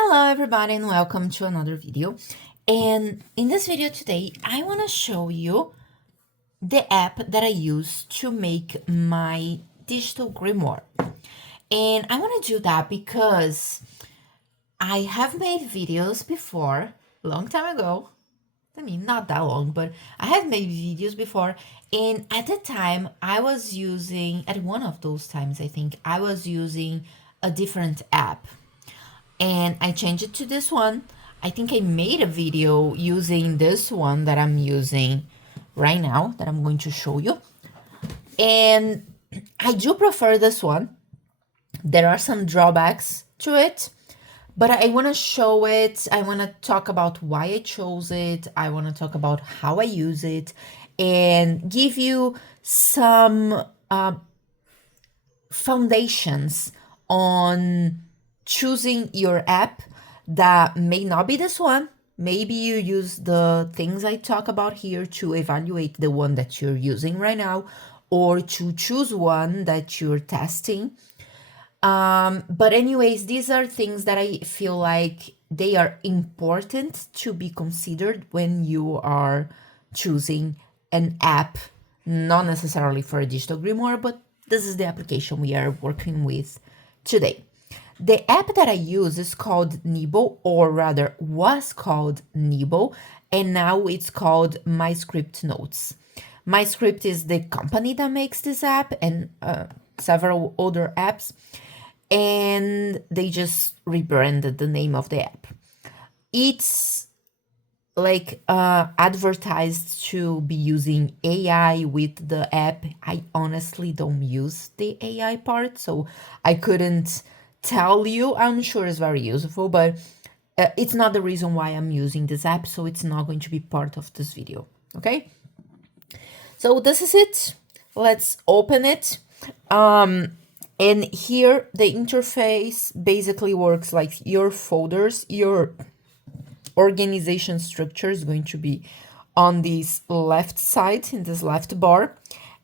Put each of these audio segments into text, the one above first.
Hello everybody and welcome to another video. And in this video today, I want to show you the app that I use to make my digital grimoire. And I want to do that because I have made videos before, long time ago. I mean, not that long, but I have made videos before. And at the time, I was using, at one of those times, I think, I was using a different app. And I changed it to this one. I think I made a video using this one that I'm using right now that I'm going to show you. And I do prefer this one. There are some drawbacks to it, but I want to show it. I want to talk about why I chose it. I want to talk about how I use it and give you some foundations on choosing your app that may not be this one. Maybe you use the things I talk about here to evaluate the one that you're using right now, or to choose one that you're testing. But anyways, these are things that I feel like they are important to be considered when you are choosing an app, not necessarily for a digital grimoire, but this is the application we are working with today. The app that I use is called Nebo, or rather was called Nebo, and now it's called MyScript Notes. MyScript is the company that makes this app and several other apps, and they just rebranded the name of the app. It's like advertised to be using AI with the app. I honestly don't use the AI part, so I couldn't tell you. I'm sure it's very useful, but it's not the reason why I'm using this app, so it's not going to be part of this video, okay? So this is it. Let's open it. And here the interface basically works like your folders, your organization structure is going to be on this left side, in this left bar,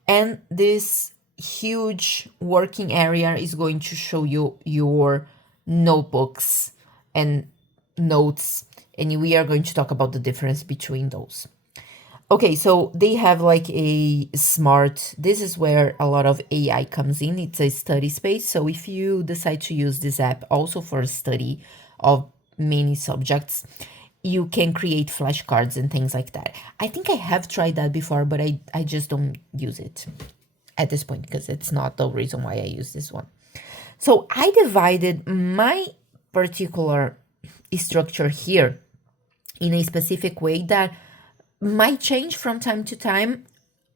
and this huge working area is going to show you your notebooks and notes, and we are going to talk about the difference between those. Okay, so they have like a smart, this is where a lot of AI comes in. It's a study space. So if you decide to use this app also for a study of many subjects, you can create flashcards and things like that. I think I have tried that before, but I just don't use it at this point because it's not the reason why I use this one. So I divided my particular structure here in a specific way that might change from time to time,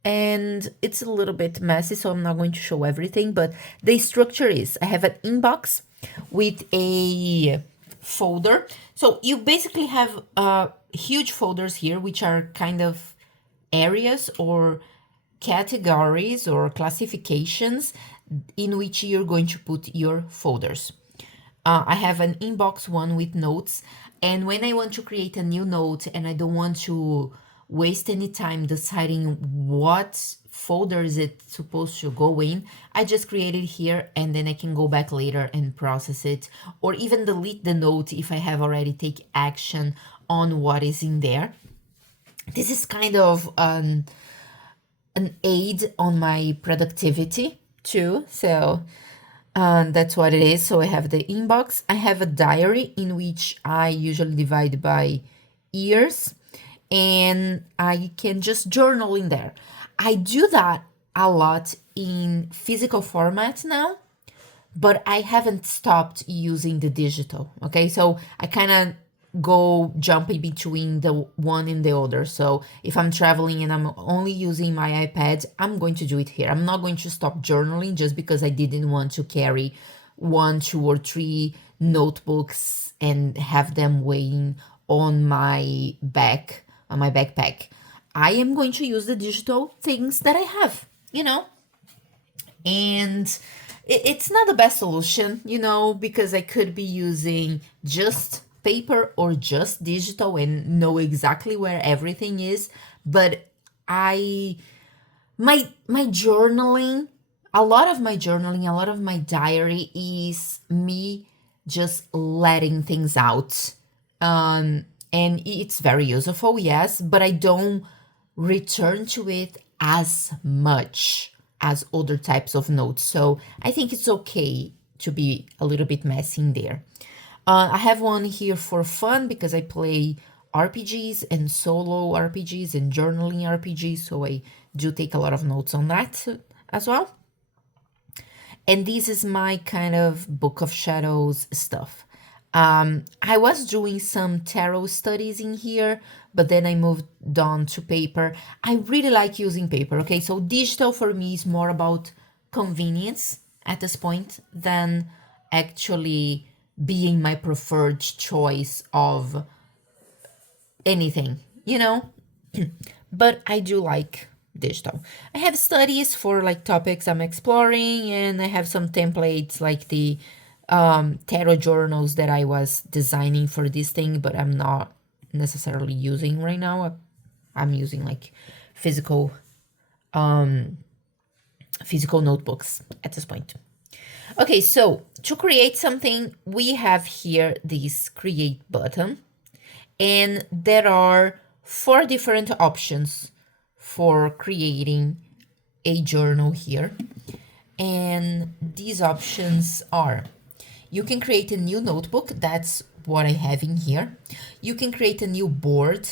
and it's a little bit messy, so I'm not going to show everything, but the structure is I have an inbox with a folder. So you basically have huge folders here, which are kind of areas or categories or classifications in which you're going to put your folders. I have an inbox one with notes, and when I want to create a new note and I don't want to waste any time deciding what folder is it supposed to go in, I just create it here, and then I can go back later and process it, or even delete the note if I have already taken action on what is in there. This is kind of an aid on my productivity too, so that's what it is. So I have the inbox. I have a diary in which I usually divide by years, and I can just journal in there. I do that a lot in physical format now, but I haven't stopped using the digital, okay? So I kind of go jumping between the one and the other. So if I'm traveling and I'm only using my iPad, I'm going to do it here. I'm not going to stop journaling just because I didn't want to carry 1, 2, or 3 notebooks and have them weighing on my back, on my backpack. I am going to use the digital things that I have, you know, and it's not the best solution, you know, because I could be using just paper or just digital and know exactly where everything is. But my journaling, a lot of my journaling, a lot of my diary is me just letting things out. And it's very useful, yes, but I don't return to it as much as other types of notes. So I think it's okay to be a little bit messy in there. I have one here for fun because I play RPGs and solo RPGs and journaling RPGs, so I do take a lot of notes on that as well. And this is my kind of Book of Shadows stuff. I was doing some tarot studies in here, but then I moved on to paper. I really like using paper, okay? So digital for me is more about convenience at this point than actually being my preferred choice of anything, you know? But I do like digital. I have studies for like topics I'm exploring, and I have some templates like the tarot journals that I was designing for this thing, but I'm not necessarily using right now. I'm using like physical notebooks at this point. Okay, so to create something, we have here this create button, and there are 4 different options for creating a journal here. And these options are: you can create a new notebook, that's what I have in here. You can create a new board,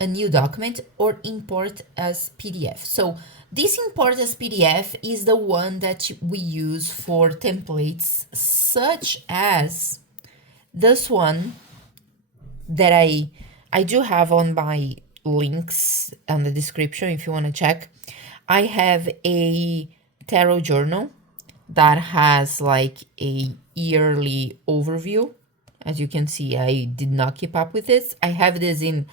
a new document, or import as PDF. So this import as PDF is the one that we use for templates, such as this one that I do have on my links on the description if you want to check. I have a tarot journal that has like a yearly overview. As you can see, I did not keep up with this. I have this in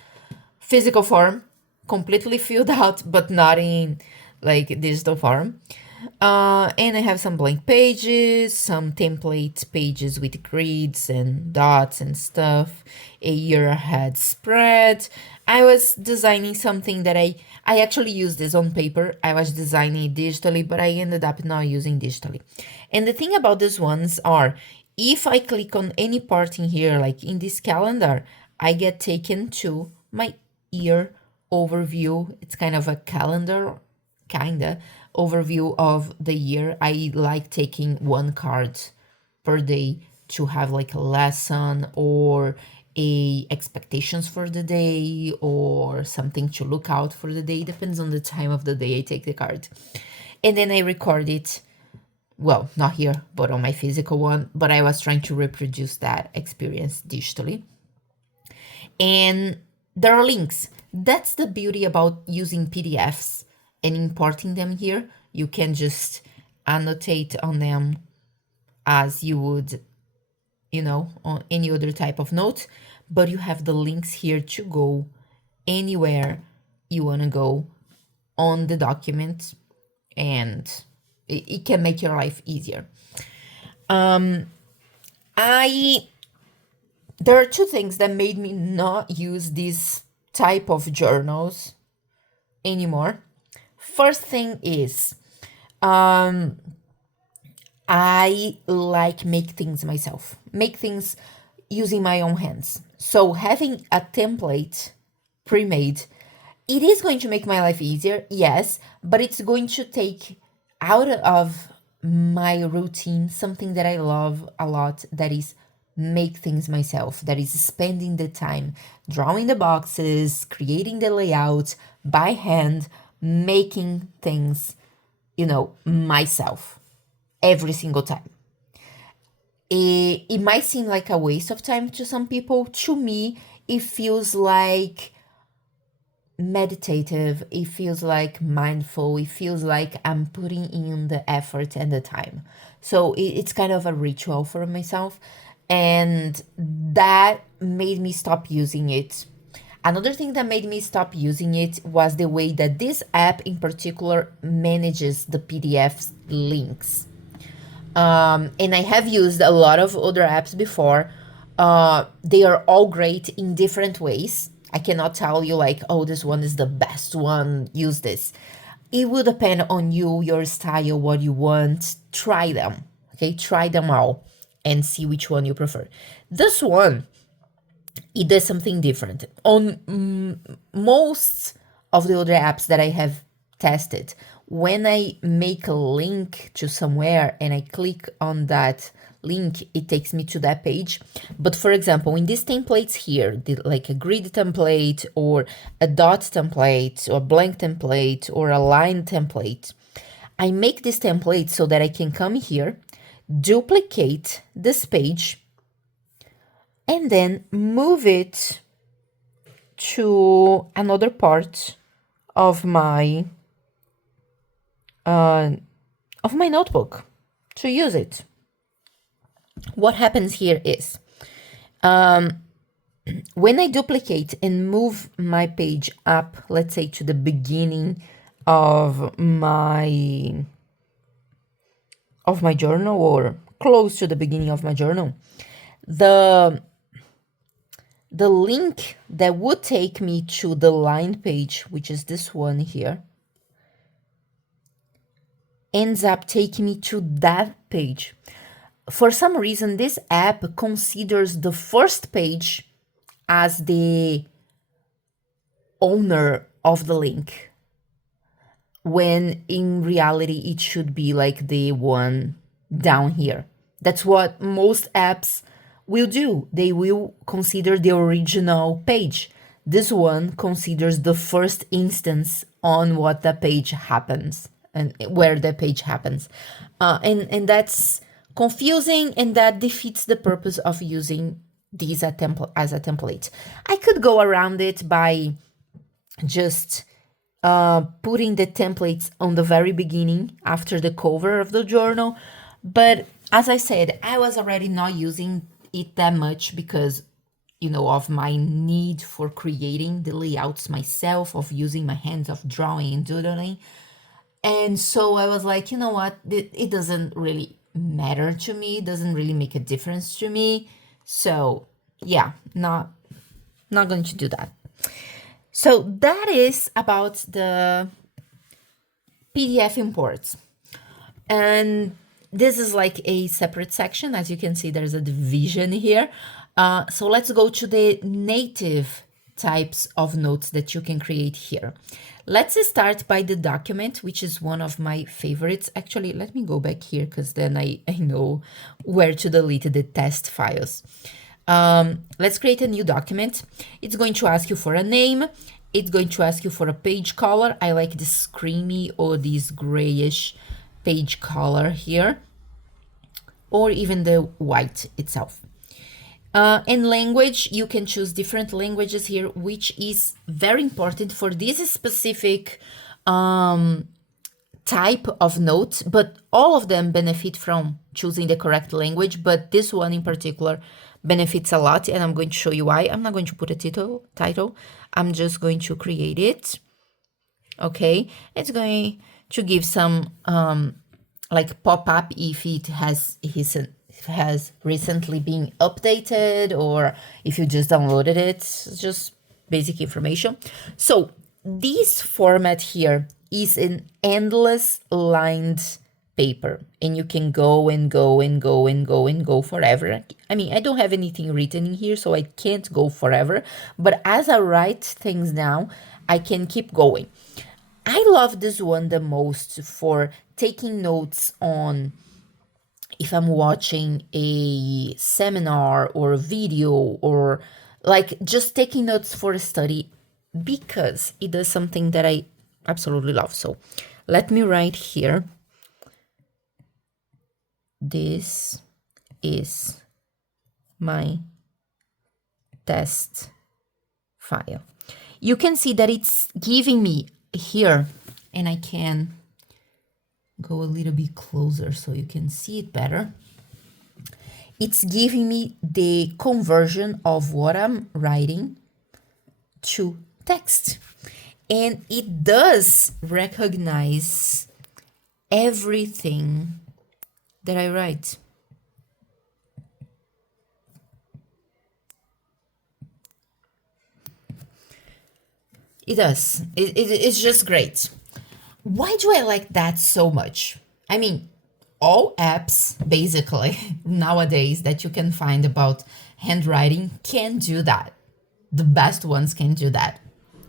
physical form, completely filled out, but not in like digital form. And I have some blank pages, some template pages with grids and dots and stuff, a year ahead spread. I was designing something that I actually used this on paper. I was designing it digitally, but I ended up not using digitally. And the thing about these ones are, if I click on any part in here, like in this calendar, I get taken to my year overview. It's kind of a calendar, overview of the year. I like taking one card per day to have like a lesson or a expectations for the day or something to look out for the day. Depends on the time of the day I take the card. And then I record it. Well, not here, but on my physical one. But I was trying to reproduce that experience digitally. And there are links. That's the beauty about using PDFs and importing them here. You can just annotate on them as you would, on any other type of note, but you have the links here to go anywhere you want to go on the document, and it can make your life easier. There are 2 things that made me not use this type of journals anymore. First thing is, I like make things myself, make things using my own hands. So having a template pre-made, it is going to make my life easier, yes, but it's going to take out of my routine something that I love a lot, that is make things myself, that is spending the time drawing the boxes, creating the layout by hand, making things, myself every single time. It might seem like a waste of time to some people. To me, it feels like meditative, it feels like mindful, it feels like I'm putting in the effort and the time. So it's kind of a ritual for myself, and that made me stop using it. Another thing that made me stop using it was the way that this app in particular manages the PDF links. And I have used a lot of other apps before. They are all great in different ways. I cannot tell you like, oh, this one is the best one, use this. It will depend on you, your style, what you want. Try them, okay? Try them all. and see which one you prefer. This one, it does something different. On most of the other apps that I have tested, when I make a link to somewhere and I click on that link, it takes me to that page. But for example, in these templates here, like a grid template or a dot template or blank template or a line template, I make this template so that I can come here, duplicate this page, and then move it to another part of my notebook to use it. What happens here is, when I duplicate and move my page up, let's say to the beginning of my journal or close to the beginning of my journal, the link that would take me to the line page, which is this one here, ends up taking me to that page. For some reason, this app considers the first page as the owner of the link, when in reality it should be like the one down here. That's what most apps will do. They will consider the original page. This one considers the first instance on what the page happens and where the page happens. And that's confusing, and that defeats the purpose of using these as a template. I could go around it by just putting the templates on the very beginning after the cover of the journal. But as I said, I was already not using it that much because, you know, of my need for creating the layouts myself, of using my hands, of drawing and doodling. And so I was like, you know what, it doesn't really matter to me. It doesn't really make a difference to me. So yeah, not going to do that. So that is about the PDF imports. And this is like a separate section. As you can see, there's a division here. So let's go to the native types of notes that you can create here. Let's start by the document, which is one of my favorites. Actually, let me go back here because then I know where to delete the test files. Let's create a new document. It's going to ask you for a name. It's going to ask you for a page color. I like this creamy or this grayish page color here, or even the white itself. And language, you can choose different languages here, which is very important for this specific type of note, but all of them benefit from choosing the correct language, but this one in particular benefits a lot, and I'm going to show you why. I'm not going to put a title. I'm just going to create it. Okay, it's going to give some like pop-up if it has recently been updated, or if you just downloaded it. It's just basic information. So this format here is an endless lined paper, and you can go and go and go and go and go forever. I mean, I don't have anything written in here, so I can't go forever, but as I write things down, I can keep going. I love this one the most for taking notes on if I'm watching a seminar or a video, or like just taking notes for a study, because it does something that I absolutely love. So let me write here. This is my test file. You can see that it's giving me here, and I can go a little bit closer so you can see it better. It's giving me the conversion of what I'm writing to text, and it does recognize everything that I write. It does. It's just great. Why do I like that so much? I mean, all apps basically nowadays that you can find about handwriting can do that. The best ones can do that.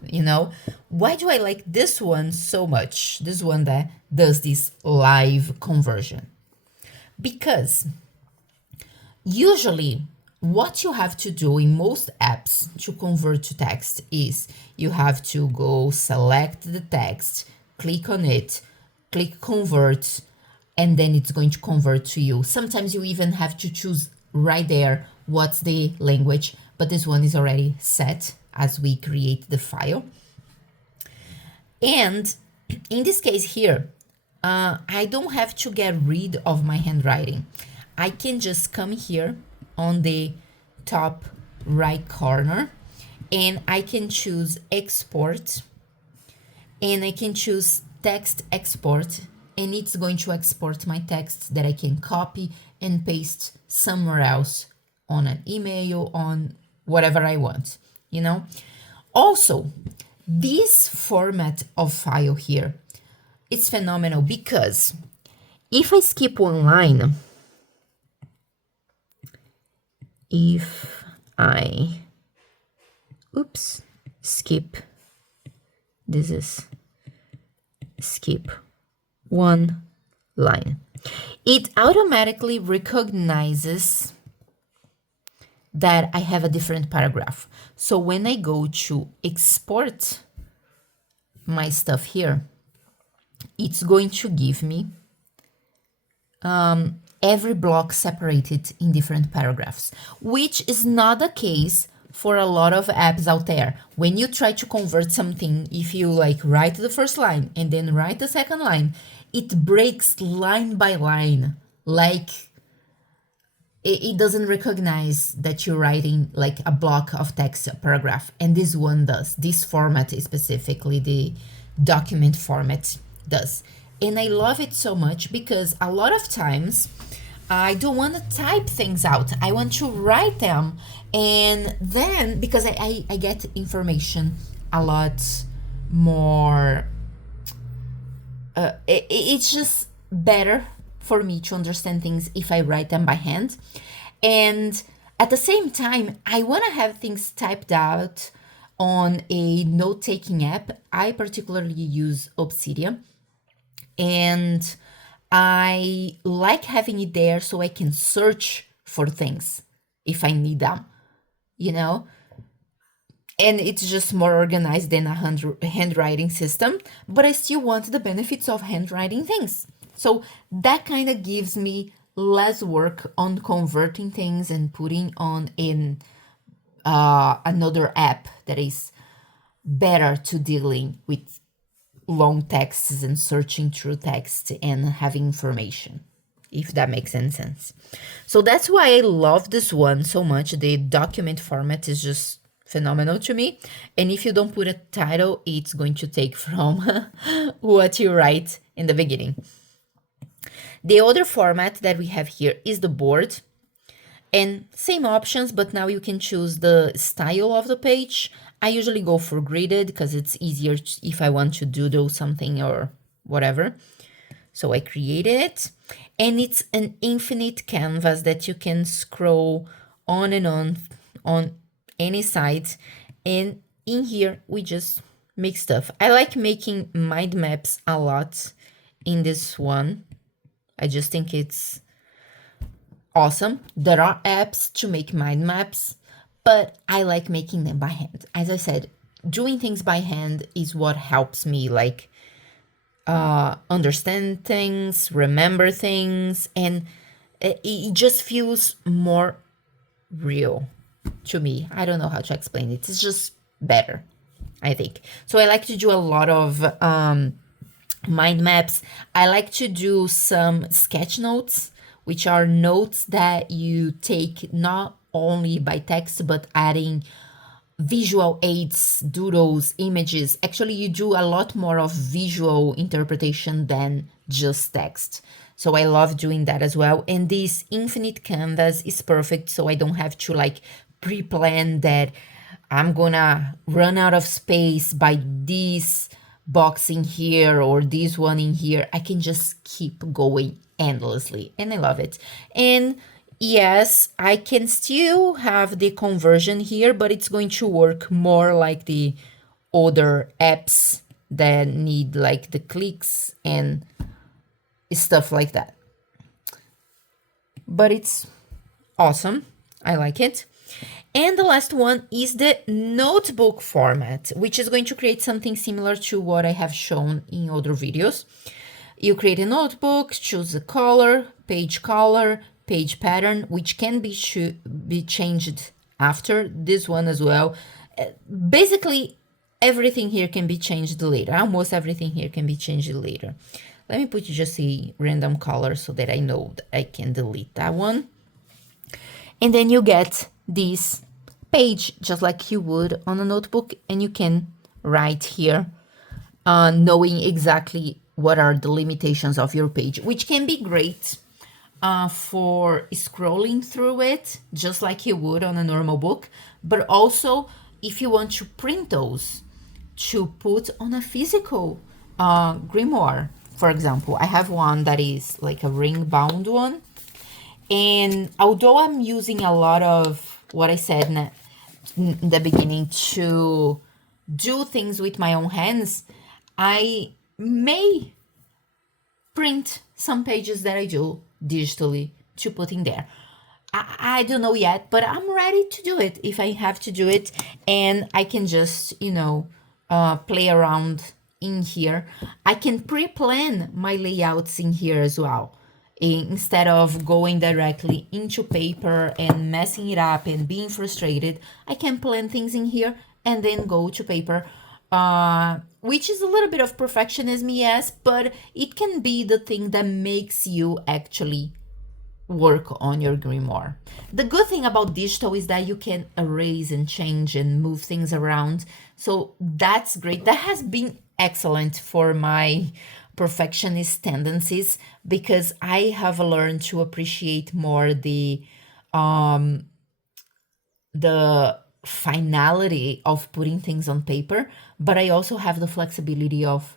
You know, why do I like this one so much? This one that does this live conversion. Because usually what you have to do in most apps to convert to text is you have to go select the text, click on it, click convert, and then it's going to convert to you. Sometimes you even have to choose right there what's the language, but this one is already set as we create the file. And in this case here, I don't have to get rid of my handwriting. I can just come here on the top right corner and I can choose export and I can choose text export, and it's going to export my text that I can copy and paste somewhere else on an email, on whatever I want, you know. Also, this format of file here, it's phenomenal because if I skip one line, if I, skip, this is skip one line, it automatically recognizes that I have a different paragraph. So when I go to export my stuff here, it's going to give me every block separated in different paragraphs, which is not the case for a lot of apps out there. When you try to convert something, if you like write the first line and then write the second line, it breaks line by line. Like it doesn't recognize that you're writing like a block of text, a paragraph, and this one does. This format specifically, the document format does. And I love it so much because a lot of times I don't want to type things out. I want to write them. And then, because I get information a lot more, it's just better for me to understand things if I write them by hand. And at the same time, I want to have things typed out on a note-taking app. I particularly use Obsidian. And I like having it there so I can search for things if I need them, you know? And it's just more organized than a handwriting system, but I still want the benefits of handwriting things. So that kind of gives me less work on converting things and putting on in another app that is better to dealing with long texts and searching through text and having information, if that makes any sense. So that's why I love this one so much. The document format is just phenomenal to me. And if you don't put a title, it's going to take from what you write in the beginning. The other format that we have here is the board. And same options, but now you can choose the style of the page. I usually go for gridded because it's easier if I want to doodle something or whatever. So I created it, and it's an infinite canvas that you can scroll on and on any side. And in here, we just make stuff. I like making mind maps a lot in this one. I just think it's awesome. There are apps to make mind maps, but I like making them by hand. As I said, doing things by hand is what helps me like understand things, remember things, and it just feels more real to me. I don't know how to explain it. It's just better, I think. So I like to do a lot of mind maps. I like to do some sketch notes, which are notes that you take not only by text, but adding visual aids, doodles, images. Actually, you do a lot more of visual interpretation than just text. So I love doing that as well. And this infinite canvas is perfect, so I don't have to like pre-plan that I'm gonna run out of space by this box in here or this one in here. I can just keep going endlessly, and I love it. And yes, I can still have the conversion here, but it's going to work more like the other apps that need like the clicks and stuff like that. But it's awesome. I like it. And the last one is the notebook format, which is going to create something similar to what I have shown in other videos. You create a notebook, choose the color, page pattern, which can be changed after this one as well. Basically, everything here can be changed later. Almost everything here can be changed later. Let me put just a random color so that I know that I can delete that one. And then you get this page just like you would on a notebook, and you can write here knowing exactly what are the limitations of your page, which can be great for scrolling through it just like you would on a normal book, but also if you want to print those to put on a physical grimoire. For example, I have one that is like a ring bound one, and although I'm using a lot of what I said in the beginning to do things with my own hands, I may print some pages that I do digitally to put in there. I don't know yet, but I'm ready to do it if I have to do it, and I can just, play around in here. I can pre-plan my layouts in here as well. Instead of going directly into paper and messing it up and being frustrated, I can plan things in here and then go to paper, which is a little bit of perfectionism, yes, but it can be the thing that makes you actually work on your grimoire. The good thing about digital is that you can erase and change and move things around. So that's great. That has been excellent for my perfectionist tendencies, because I have learned to appreciate more the finality of putting things on paper, but I also have the flexibility of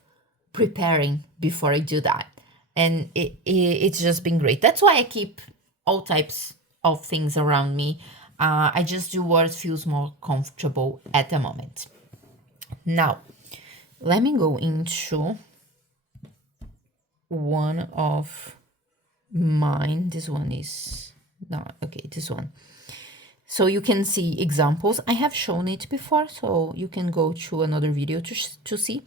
preparing before I do that. And it's just been great. That's why I keep all types of things around me. I just do what feels more comfortable at the moment. Now, let me go into one of mine. This one is not okay. This one. So you can see examples. I have shown it before, so you can go to another video to see.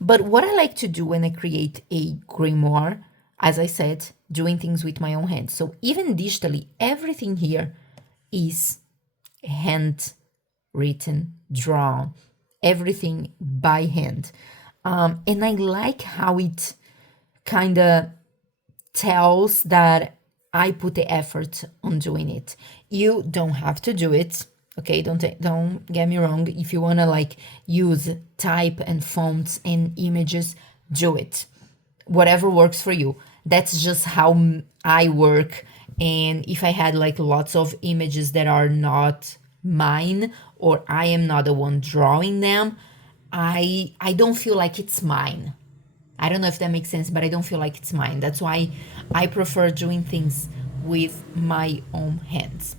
But what I like to do when I create a grimoire, as I said, doing things with my own hands. So even digitally, everything here is hand-written, drawn, everything by hand. And I like how it kind of tells that I put the effort on doing it. You don't have to do it, okay? Don't get me wrong. If you want to like use type and fonts and images, do it. Whatever works for you. That's just how I work. And if I had like lots of images that are not mine, or I am not the one drawing them, I don't feel like it's mine. I don't know if that makes sense, but I don't feel like it's mine. That's why I prefer doing things with my own hands.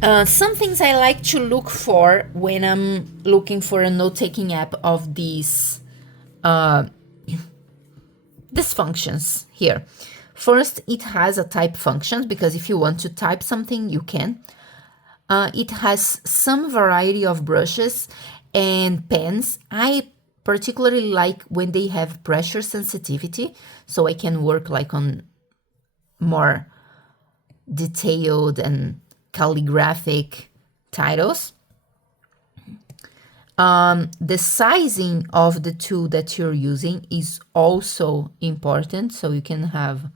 Some things I like to look for when I'm looking for a note-taking app of these functions here. First, it has a type function, because if you want to type something, you can. It has some variety of brushes and pens. I particularly like when they have pressure sensitivity, so I can work like on more detailed and calligraphic titles. The sizing of the tool that you're using is also important, so you can have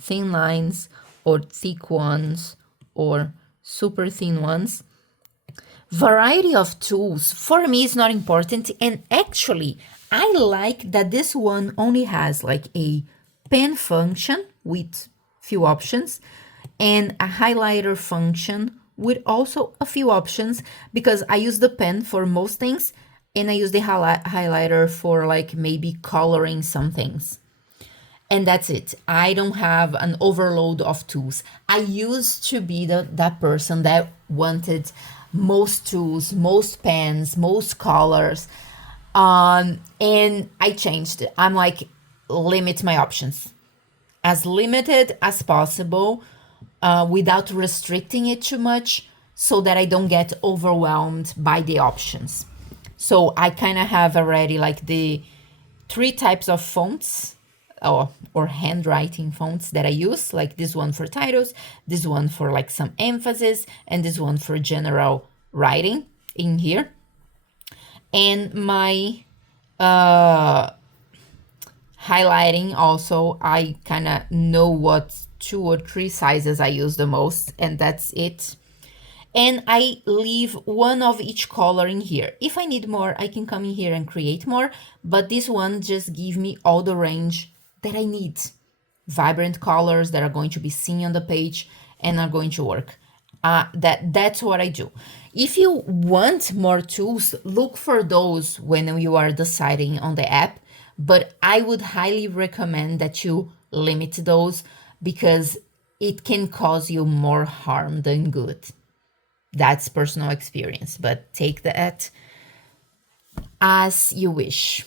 thin lines or thick ones or super thin ones. Variety of tools for me is not important, and actually I like that this one only has like a pen function with few options and a highlighter function with also a few options, because I use the pen for most things. and I use the highlighter for like maybe coloring some things. And that's it. I don't have an overload of tools. I used to be that person that wanted most tools, most pens, most colors. And I changed it. I'm like, limit my options as limited as possible, without restricting it too much, so that I don't get overwhelmed by the options. So I kind of have already like the 3 types of fonts, or handwriting fonts that I use, like this one for titles, this one for like some emphasis, and this one for general writing in here. And my highlighting also, I kind of know what 2 or 3 sizes I use the most, and that's it. And I leave one of each color in here. If I need more, I can come in here and create more, but this one just give me all the range that I need. Vibrant colors that are going to be seen on the page and are going to work. That's what I do. If you want more tools, look for those when you are deciding on the app, but I would highly recommend that you limit those, because it can cause you more harm than good. That's personal experience, but take that as you wish.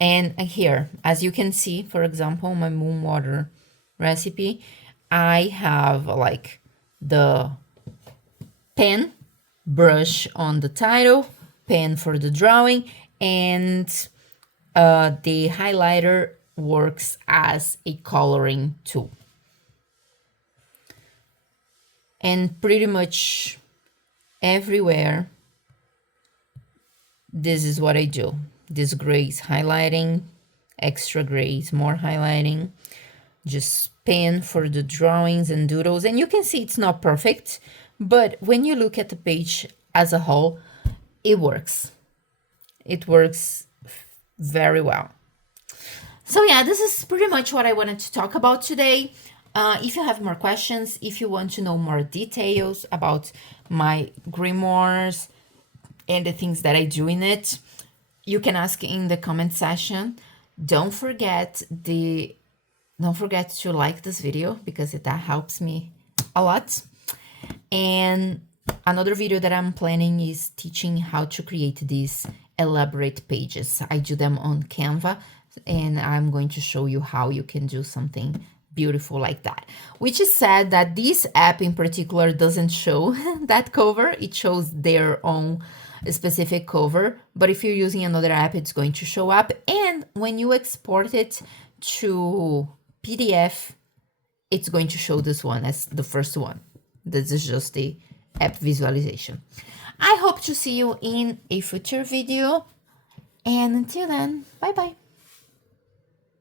And here, as you can see, for example, my moon water recipe, I have like the pen, brush on the title, pen for the drawing, and the highlighter works as a coloring tool. And pretty much everywhere, this is what I do. This gray is highlighting, extra gray is more highlighting, just pen for the drawings and doodles. And you can see it's not perfect, but when you look at the page as a whole, it works. It works very well. So yeah, this is pretty much what I wanted to talk about today. If you have more questions, if you want to know more details about my grimoires and the things that I do in it, you can ask in the comment section. Don't forget to like this video, because that helps me a lot. And another video that I'm planning is teaching how to create these elaborate pages. I do them on Canva, and I'm going to show you how you can do something beautiful like that. Which is sad that this app in particular doesn't show that cover. It shows their own specific cover, but if you're using another app, it's going to show up. And when you export it to PDF, it's going to show this one as the first one. This is just the app visualization. I hope to see you in a future video, and until then, bye bye.